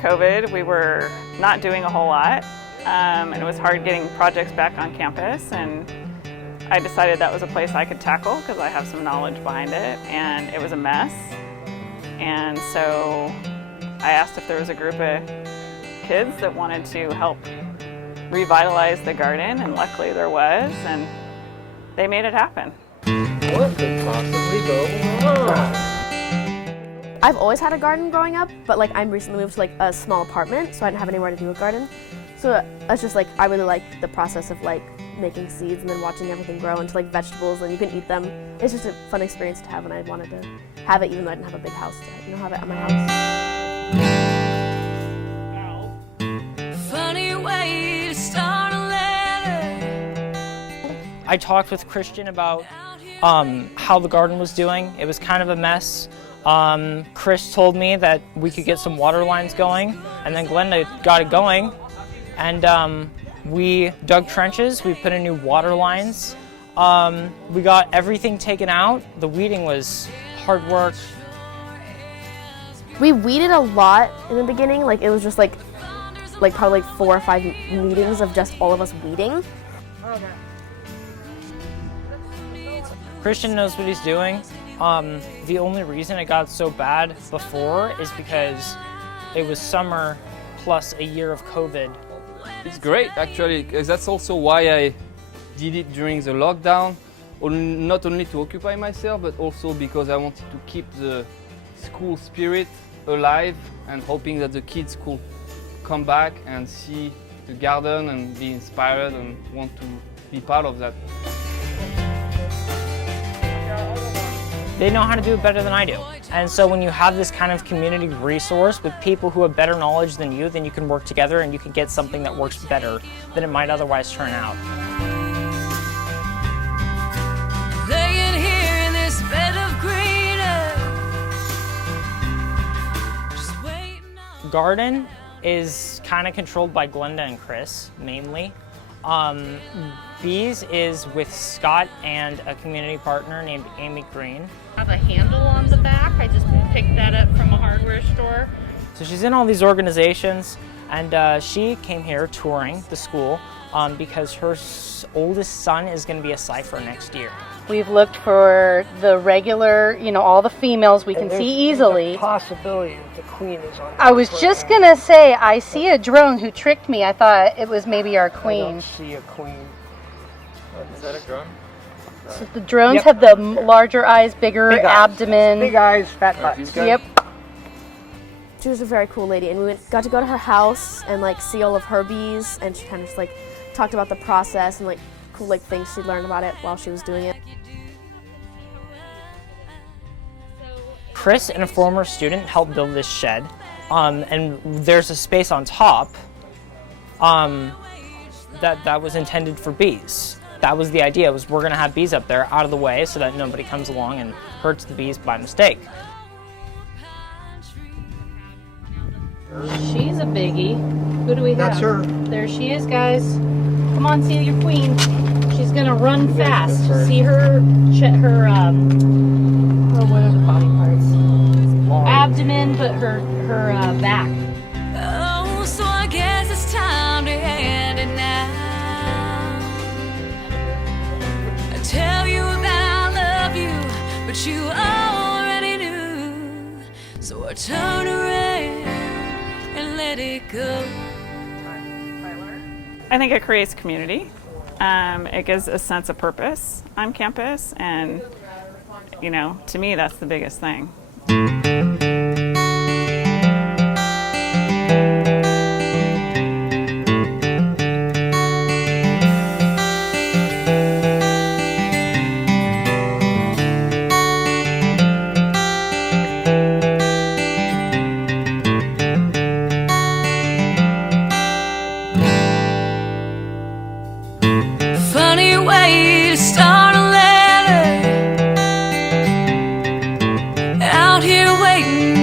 COVID, we were not doing a whole lot, and it was hard getting projects back on campus, and I decided that was a place I could tackle because I have some knowledge behind it, and it was a mess. And so I asked if there was a group of kids that wanted to help revitalize the garden, and luckily there was, and they made it happen. What could possibly go wrong? I've always had a garden growing up, but like I recently moved to like a small apartment, so I didn't have anywhere to do a garden. So it's just like I really like the process of like making seeds and then watching everything grow into like vegetables, and you can eat them. It's just a fun experience to have, and I wanted to have it even though I didn't have a big house to have it at my house. Funny way to start a letter. I talked with Christian about how the garden was doing. It was kind of a mess. Chris told me that we could get some water lines going, and then Glenda got it going. And we dug trenches, we put in new water lines. We got everything taken out. The weeding was hard work. We weeded a lot in the beginning. Like it was just like probably like 4 or 5 meetings of just all of us weeding. Christian knows what he's doing. The only reason it got so bad before is because it was summer plus a year of COVID. It's great actually, because that's also why I did it during the lockdown. Not only to occupy myself, but also because I wanted to keep the school spirit alive and hoping that the kids could come back and see the garden and be inspired and want to be part of that. They know how to do it better than I do. And so when you have this kind of community resource with people who have better knowledge than you, then you can work together and you can get something that works better than it might otherwise turn out. Laying here in this bed of greenery, just waiting on. Garden is kind of controlled by Glenda and Chris, mainly. Bees is with Scott and a community partner named Amy Green. I have a handle on the back. I just picked that up from a hardware store. So she's in all these organizations, and she came here touring the school because her oldest son is going to be a cipher next year. We've looked for the regular, all the females we can see easily. There's a possibility that the queen is on. I was just going to say, I see a drone who tricked me. I thought it was maybe our I queen. don't see a queen. Is that a drone? So the drones have the larger eyes, bigger abdomen. Big eyes, fat butts. Yep. She was a very cool lady, and we got to go to her house and like see all of her bees, and she kind of just like talked about the process and like cool like things she'd learned about it while she was doing it. Chris and a former student helped build this shed, and there's a space on top that was intended for bees. That was the idea, was we're gonna have bees up there out of the way so that nobody comes along and hurts the bees by mistake. She's a biggie. Who do we have? That's her. There she is, guys. Come on, see your queen. She's gonna run fast. See her, what are the body parts? Abdomen, but her back. Oh, so I guess it's time to end it now. I tell you that I love you, but you already knew. So I turn around and let it go. I think it creates community. It gives a sense of purpose on campus, and to me that's the biggest thing. Funny way to start a letter. Out here waiting